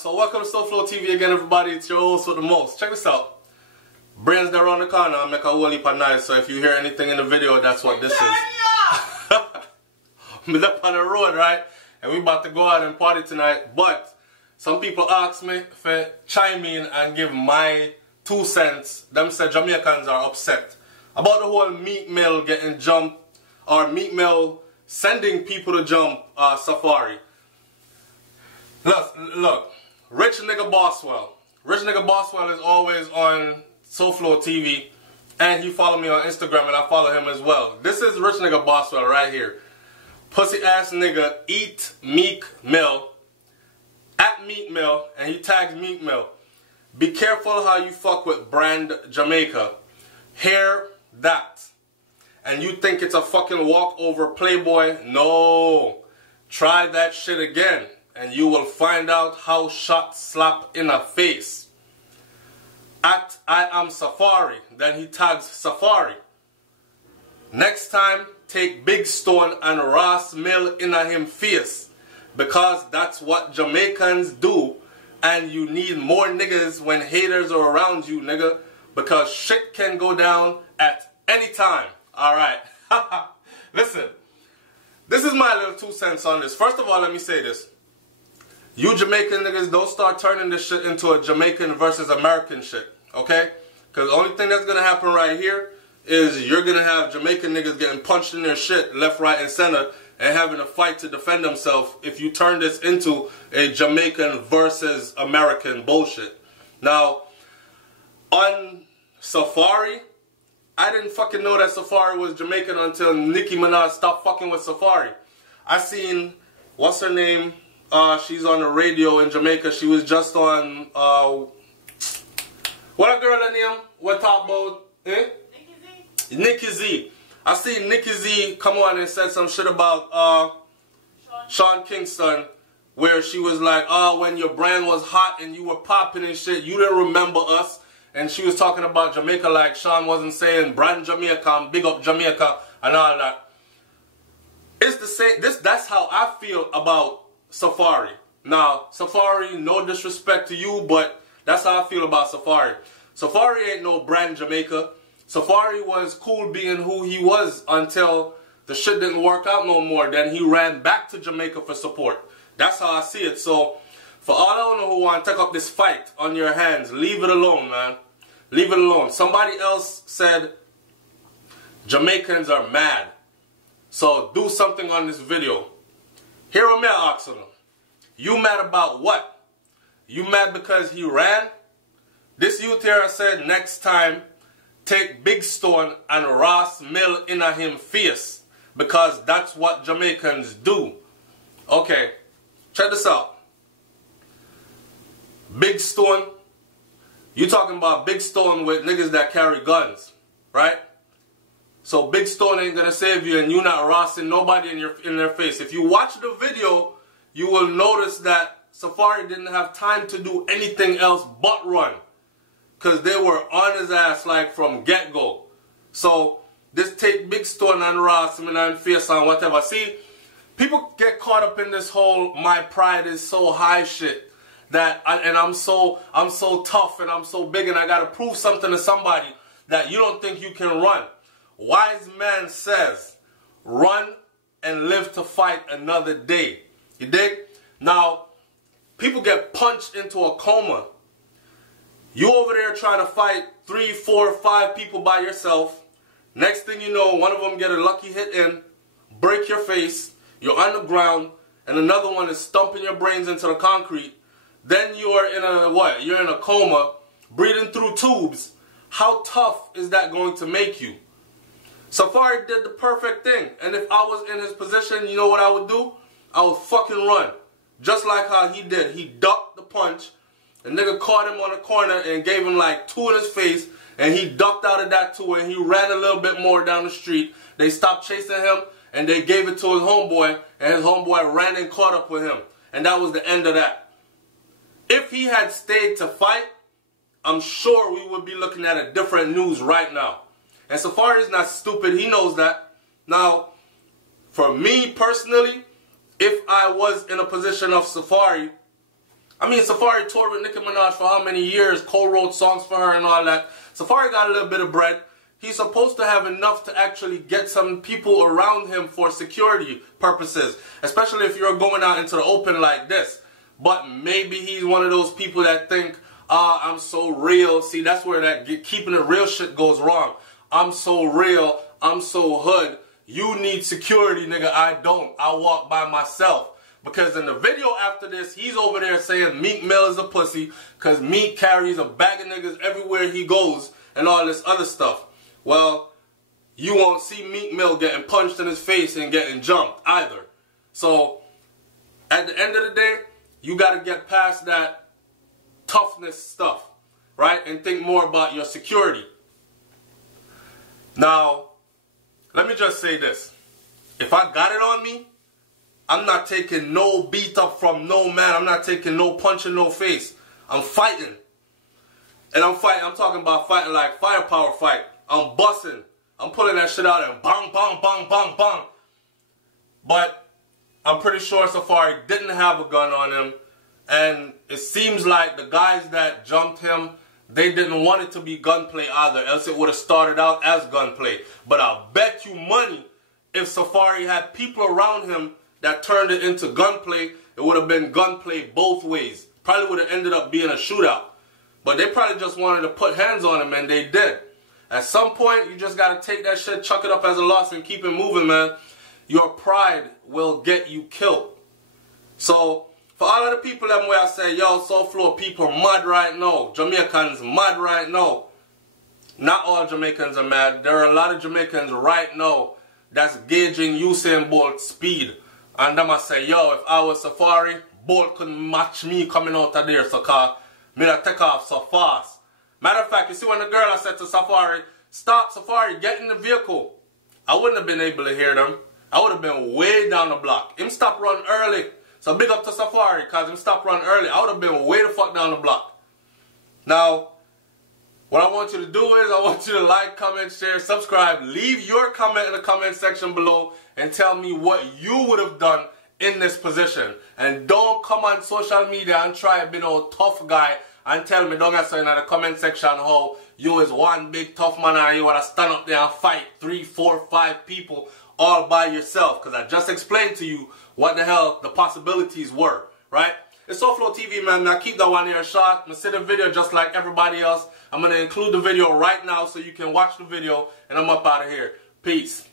So welcome to SouFLoTV again, everybody. It's your host with the most. Check this out. Brains that around the corner and make a whole heap of noise. So if you hear anything in the video, that's what this is. I'm up on the road, right? And we about to go out and party tonight. But some people ask me to chime in and give my 2 cents. Them say Jamaicans are upset about the whole Meat Mill getting jumped, or Meat Mill sending people to jump Safaree. Look, Rich Nigga Boswell. Rich Nigga Boswell is always on SouFLoTV, and he follow me on Instagram, and I follow him as well. This is Rich Nigga Boswell right here. Pussy ass nigga eat Meat Mill at Meat Mill, and he tags Meat Mill. Be careful how you fuck with Brand Jamaica. Hear that. And you think it's a fucking walkover Playboy? No. Try that shit again, and you will find out how shot slap in a face. At I am Safaree. Then he tags Safaree. Next time, take Big Stone and Ross Mill in a him face. Because that's what Jamaicans do. And you need more niggas when haters are around you, nigga. Because shit can go down at any time. Alright. Listen. This is my little 2 cents on this. First of all, let me say this. You Jamaican niggas, don't start turning this shit into a Jamaican versus American shit. Okay? Because the only thing that's going to happen right here is you're going to have Jamaican niggas getting punched in their shit left, right, and center and having a fight to defend themselves if you turn this into a Jamaican versus American bullshit. Now, on Safaree, I didn't fucking know that Safaree was Jamaican until Nicki Minaj stopped fucking with Safaree. I seen, what's her name? She's on the radio in Jamaica. She was just on, what a girl her name? What talk about, eh? Nikki Z. I seen Nikki Z come on and said some shit about Sean Kingston, where she was like, when your brand was hot and you were popping and shit, you didn't remember us. And she was talking about Jamaica like Sean wasn't saying brand Jamaica, big up Jamaica and all that. It's the same. That's how I feel about Safaree. Now, Safaree, no disrespect to you, but that's how I feel about Safaree. Safaree ain't no brand Jamaica. Safaree was cool being who he was until the shit didn't work out no more. Then he ran back to Jamaica for support. That's how I see it. So, for all I know who want to take up this fight on your hands, leave it alone, man. Leave it alone. Somebody else said Jamaicans are mad. So, do something on this video. Here am I asking him. You mad about what? You mad because he ran? This youth here said next time, take Big Stone and Ross Mill in a him face. Because that's what Jamaicans do. Okay, check this out. Big Stone. You talking about Big Stone with niggas that carry guns, right? So Big Stone ain't gonna save you, and you not rossing nobody in their face. If you watch the video, you will notice that Safaree didn't have time to do anything else but run. Because they were on his ass like from get-go. So, this take Big Stone and Ross and face on whatever. See, people get caught up in this whole my pride is so high shit. That and I'm so tough and I'm so big and I gotta prove something to somebody that you don't think you can run. Wise man says, run and live to fight another day. You dig? Now, people get punched into a coma. You over there trying to fight 3, 4, 5 people by yourself. Next thing you know, one of them get a lucky hit in, break your face, you're on the ground, and another one is stumping your brains into the concrete. Then you're in a, what? You're in a coma, breathing through tubes. How tough is that going to make you? Safaree did the perfect thing. And if I was in his position, you know what I would do? I would fucking run. Just like how he did. He ducked the punch. The nigga caught him on the corner and gave him like 2 in his face. And he ducked out of that too. And he ran a little bit more down the street. They stopped chasing him. And they gave it to his homeboy. And his homeboy ran and caught up with him. And that was the end of that. If he had stayed to fight, I'm sure we would be looking at a different news right now. And Safaree is not stupid. He knows that. Now, for me personally, if I was in a position of Safaree, I mean, Safaree toured with Nicki Minaj for how many years, co-wrote songs for her and all that. Safaree got a little bit of bread. He's supposed to have enough to actually get some people around him for security purposes, especially if you're going out into the open like this. But maybe he's one of those people that think, I'm so real. See, that's where that keeping it real shit goes wrong. I'm so real. I'm so hood. You need security, nigga. I don't. I walk by myself. Because in the video after this, he's over there saying Meek Mill is a pussy because Meek carries a bag of niggas everywhere he goes and all this other stuff. Well, you won't see Meek Mill getting punched in his face and getting jumped either. So, at the end of the day, you got to get past that toughness stuff, right? And think more about your security. Now, let me just say this. If I got it on me, I'm not taking no beat up from no man. I'm not taking no punch in no face. I'm fighting. And I'm talking about fighting like firepower fight. I'm busting. I'm pulling that shit out and bang, bang, bang, bang, bang. But I'm pretty sure Safaree didn't have a gun on him. And it seems like the guys that jumped him, they didn't want it to be gunplay either, else it would have started out as gunplay. But I'll bet you money if Safaree had people around him that turned it into gunplay, it would have been gunplay both ways. Probably would have ended up being a shootout. But they probably just wanted to put hands on him, and they did. At some point, you just got to take that shit, chuck it up as a loss, and keep it moving, man. Your pride will get you killed. So, for all of the people that way I say, yo, SouFLo people mad right now. Jamaicans mad right now. Not all Jamaicans are mad. There are a lot of Jamaicans right now that's gauging Usain Bolt's speed. And them I say, yo, if I was Safaree, Bolt couldn't match me coming out of there, so cause me not take off so fast. Matter of fact, you see when the girl I said to Safaree, stop Safaree, get in the vehicle. I wouldn't have been able to hear them. I would have been way down the block. Him stop run early. So big up to Safaree, cause him stop run early. I would have been way the fuck down the block. Now, what I want you to do is, I want you to like, comment, share, subscribe. Leave your comment in the comment section below and tell me what you would have done in this position. And don't come on social media and try to be no tough guy and tell me don't get something in the comment section how you is one big tough man and you want to stand up there and fight 3, 4, 5 people all by yourself. Because I just explained to you what the hell the possibilities were, right? It's SouFLoTV, man. Now keep that one here short. I'm going to see the video just like everybody else. I'm going to include the video right now so you can watch the video. And I'm up out of here. Peace.